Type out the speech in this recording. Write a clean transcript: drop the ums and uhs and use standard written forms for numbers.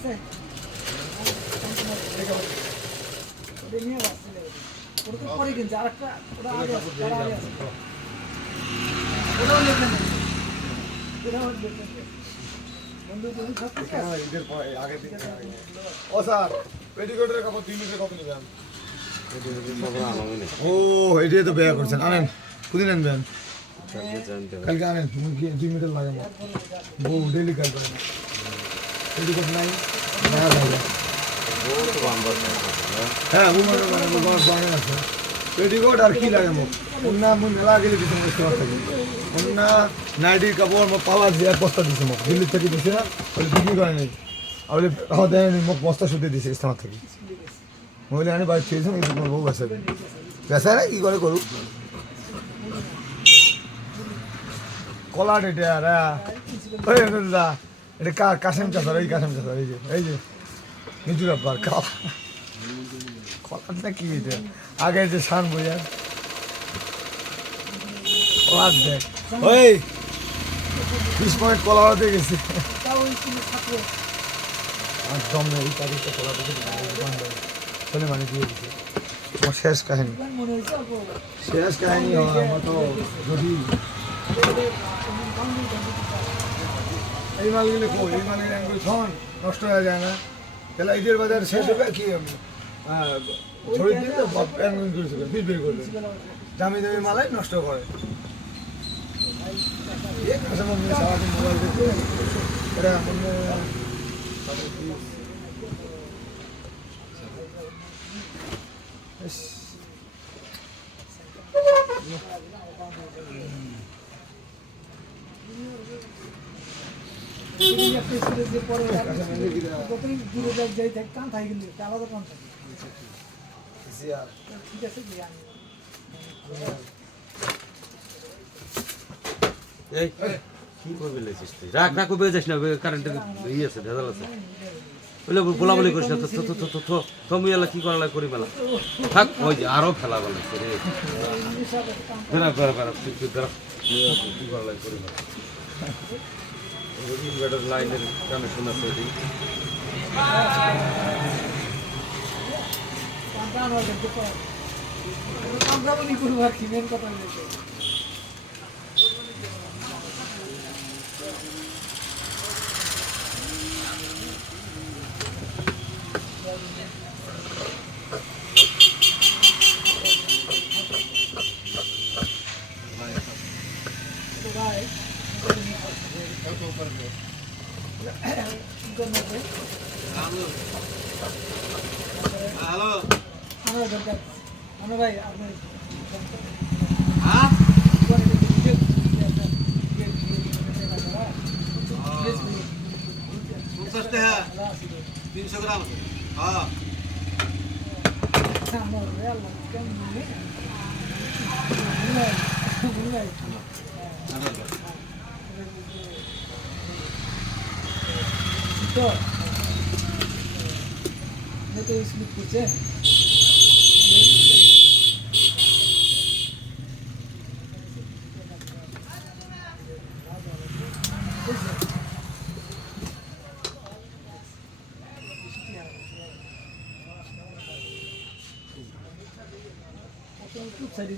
আছে ওটা নিয়ে আসছে ওটা তো পরে কিনছে আরেকটা ওটা আগে আছে ওটাও লেখেন ওটাও লেখেন বন্ধু তুমি সত্যি ঈদের পরে আগে দিন ও স্যার পেটিকোটের কাপড় 2 মিটার কত নেবেন ও এটাই তো বেয়া করছেন আনেন কোদিন আনবেন কালকে আনেন 2 মিটার লাগে না বউ ডেলি কাজ করে পেটিকোট নাই না লাগে হ্যাঁ বস বানিয়ে আছে পেটিকোট আর কি লাগে মোক অন্য মুই মেলা গেলে দিতে বুঝতে পারছি অন্য নাইটির কাপড় মোক পাওয়া যায় বস্তা দিছে মোক দিল্লি থেকে দিছে না বলে বিক্রি করে নেই বলে দেয়নি মোক বস্তা শুতে দিছে ইস্তেমার থেকে বলে আমি বাড়ি ছেড়েছিলাম কিন্তু তোমার বউ বেসা বেসা না কি করে করুক কলাট এটা আর ওই দাদা এটা কাশেম চাষার এই কাশেম চাষার এই যে নিজুর আব্বার কলাট না কি এটা আগে যে সান বোঝার কলাট দেখ ওই 20 পয়েন্ট কলা হতে গেছে একদম এই তারিখটা কলা থেকে চলে মানে দিয়ে দিচ্ছে আমার শেষ কাহিনী আমার তো যদি এই মালগুলো এই মালের অ্যাঙ্গুল ছন নষ্ট হয়ে যায় না তাহলে ঈদের বাজার শেষ হবে কি ছড়িয়ে দিয়ে অ্যাঙ্গুল করে বিল বিল করবে দামি দামি মালাই নষ্ট করে সারাদিন মোবাইল দেখবে এটা কি করবি লেছিস তুই রাগ রাগ করবে যাস না কারেন্টের ইয়ে আছে ভেজাল আছে বলে বলা বলি করিস না তো মুই এলা কি করা লাগে করি মেলা থাক ওই যে আরো ফেলা বলে রে বেড়া বেড়া বেড়া তুই বেড়া কি করা লাগে করি মেলা ইনভার্টার লাইনের কানেকশন আছে এটি হ্যালো ভাই আপনি হ্যাঁ 50 টাকা 300 গ্রাম হ্যাঁ তো স্লিপ করছে খুব সাইড